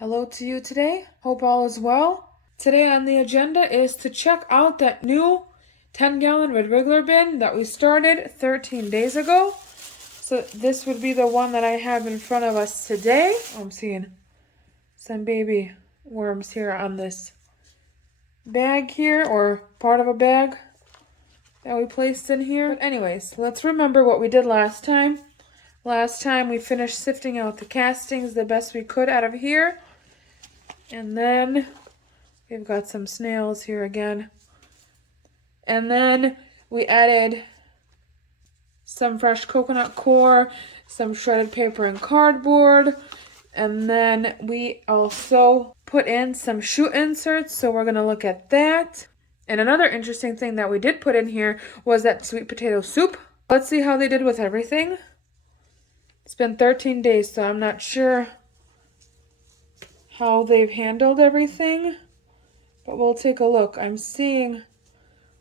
Hello to you today. Hope all is well. Today on the agenda is to check out that new 10-gallon red regular bin that we started 13 days ago. So this would be the one that I have in front of us today. I'm seeing some baby worms here on this bag here, or part of a bag that we placed in here. But anyways, let's remember what we did last time. Last time we finished sifting out the castings the best we could out of here. And then we've got some snails here again. And then we added some fresh coconut core, some shredded paper and cardboard. And then we also put in some shoe inserts, so we're going to look at that. And another interesting thing that we did put in here was that sweet potato soup. Let's see how they did with everything. It's been 13 days, so I'm not sure how they've handled everything, but we'll take a look. I'm seeing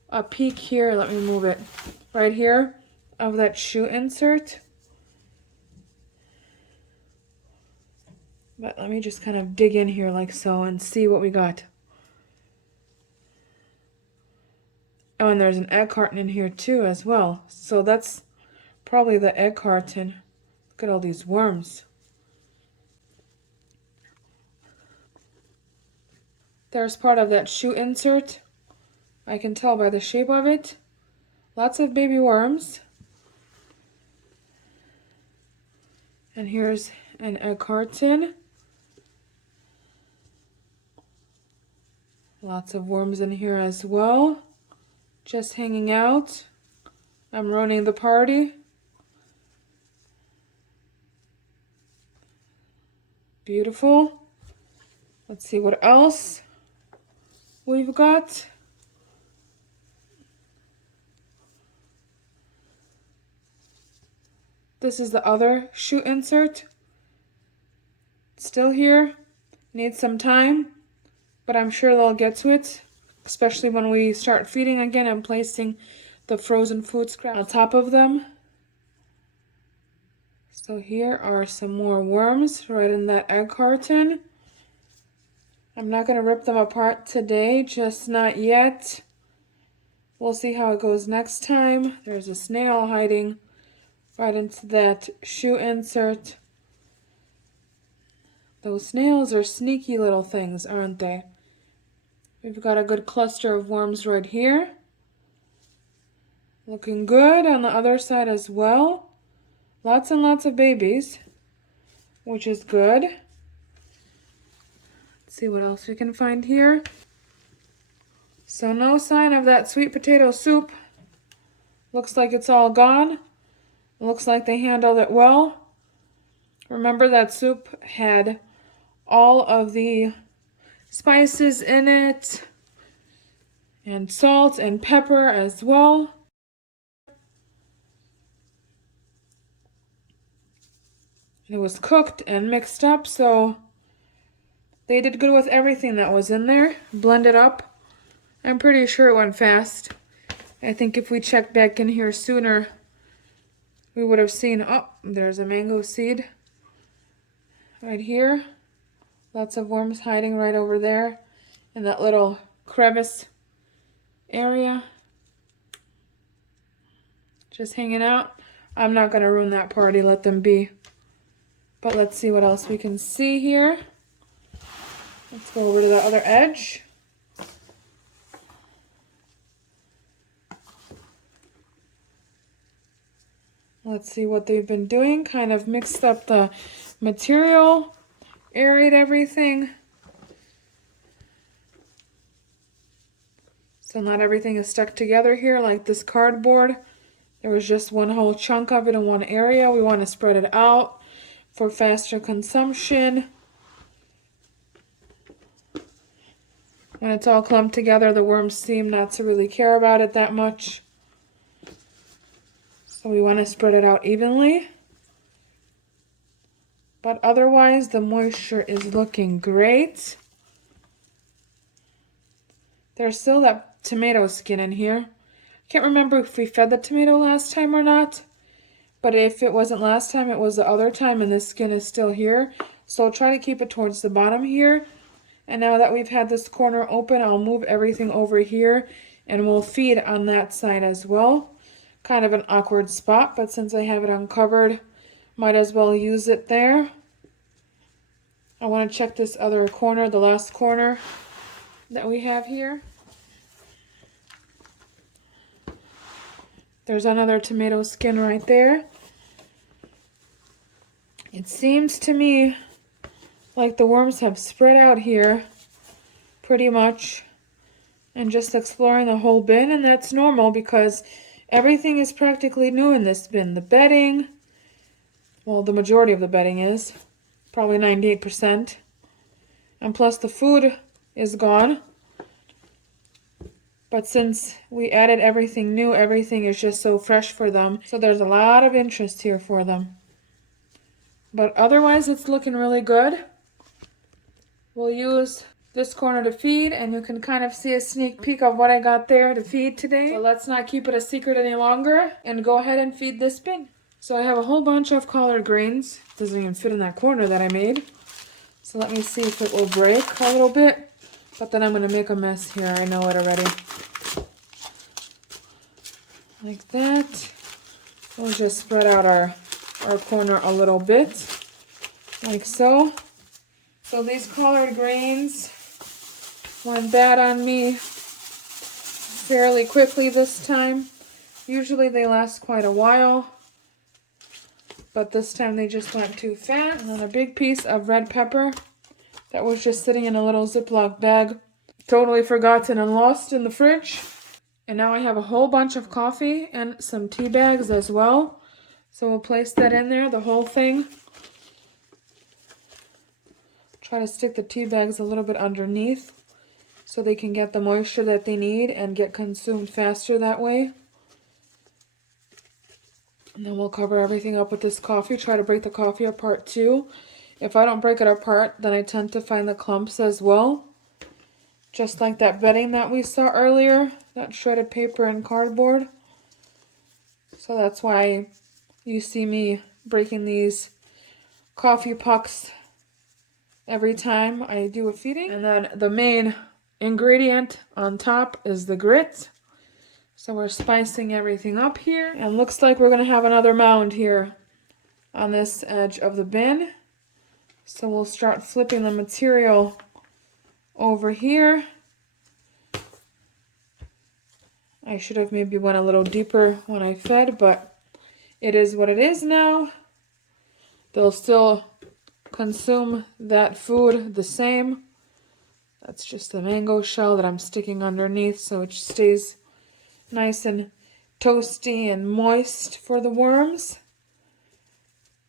a peek here, let me move it, right here, of that shoe insert. But let me just kind of dig in here like so and see what we got. Oh, and there's an egg carton in here too as well. So that's probably the egg carton. Look at all these worms. There's part of that shoe insert. I can tell by the shape of it. Lots of baby worms. And here's an egg carton. Lots of worms in here as well. Just hanging out. I'm ruining the party. Beautiful. Let's see what else we've got. This is the other shoe insert. Still here. Needs some time, but I'm sure they'll get to it, especially when we start feeding again and placing the frozen food scraps on top of them. So here are some more worms right in that egg carton. I'm not going to rip them apart today, just not yet. We'll see how it goes next time. There's a snail hiding right into that shoe insert. Those snails are sneaky little things, aren't they? We've got a good cluster of worms right here. Looking good on the other side as well. Lots and lots of babies, which is good. Let's see what else we can find here. So no sign of that sweet potato soup. Looks like it's all gone. Looks like they handled it well. Remember, that soup had all of the spices in it, and salt and pepper as well. It was cooked and mixed up, so they did good with everything that was in there. Blended up. I'm pretty sure it went fast. I think if we checked back in here sooner, we would have seen, oh, there's a mango seed right here. Lots of worms hiding right over there in that little crevice area. Just hanging out. I'm not going to ruin that party, let them be. But let's see what else we can see here. Let's go over to the other edge. Let's see what they've been doing. Kind of mixed up the material, aerate everything. So not everything is stuck together here like this cardboard. There was just one whole chunk of it in one area. We want to spread it out for faster consumption. When it's all clumped together, the worms seem not to really care about it that much. So we want to spread it out evenly. But otherwise, the moisture is looking great. There's still that tomato skin in here. Can't remember if we fed the tomato last time or not. But if it wasn't last time, it was the other time, and this skin is still here. So I'll try to keep it towards the bottom here. And now that we've had this corner open, I'll move everything over here and we'll feed on that side as well. Kind of an awkward spot, but since I have it uncovered, might as well use it there. I want to check this other corner, the last corner that we have here. There's another tomato skin right there. It seems to me like the worms have spread out here pretty much and just exploring the whole bin, and that's normal because everything is practically new in this bin. The bedding, well, the majority of the bedding is, probably 98%, and plus the food is gone. But since we added everything new, everything is just so fresh for them. So there's a lot of interest here for them. But otherwise, it's looking really good. We'll use this corner to feed, and you can kind of see a sneak peek of what I got there to feed today. So let's not keep it a secret any longer and go ahead and feed this bin. So I have a whole bunch of collard greens. It doesn't even fit in that corner that I made. So let me see if it will break a little bit. But then I'm going to make a mess here. I know it already. Like that. We'll just spread out our corner a little bit. Like so. So these collard greens went bad on me fairly quickly this time. Usually they last quite a while. But this time they just went too fast. And then a big piece of red pepper that was just sitting in a little Ziploc bag. Totally forgotten and lost in the fridge. And now I have a whole bunch of coffee and some tea bags as well. So we'll place that in there, the whole thing. Try to stick the tea bags a little bit underneath so they can get the moisture that they need and get consumed faster that way. And then we'll cover everything up with this coffee. Try to break the coffee apart too. If I don't break it apart, then I tend to find the clumps as well. Just like that bedding that we saw earlier, that shredded paper and cardboard. So that's why you see me breaking these coffee pucks every time I do a feeding. And then the main ingredient on top is the grits. So we're spicing everything up here. And looks like we're going to have another mound here on this edge of the bin. So we'll start flipping the material over here. I should have maybe went a little deeper when I fed, but it is what it is now. They'll still consume that food the same. That's just the mango shell that I'm sticking underneath so it stays nice and toasty and moist for the worms.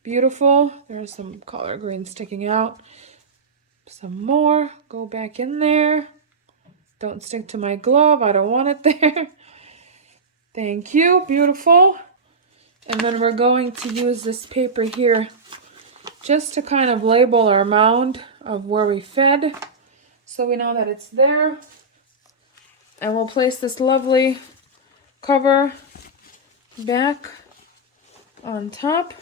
Beautiful. There's some collard greens sticking out. Some more. Go back in there. Don't stick to my glove. I don't want it there. Thank you. Beautiful. And then we're going to use this paper here just to kind of label our mound of where we fed so we know that it's there. And we'll place this lovely cover back on top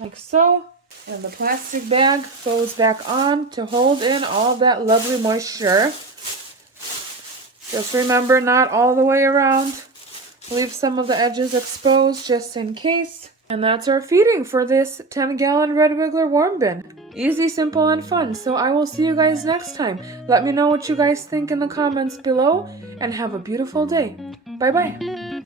like so. And the plastic bag goes back on to hold in all that lovely moisture. Just remember, not all the way around. Leave some of the edges exposed just in case. And that's our feeding for this 10-gallon Red Wiggler worm bin. Easy, simple, and fun. So I will see you guys next time. Let me know what you guys think in the comments below, and have a beautiful day. Bye-bye.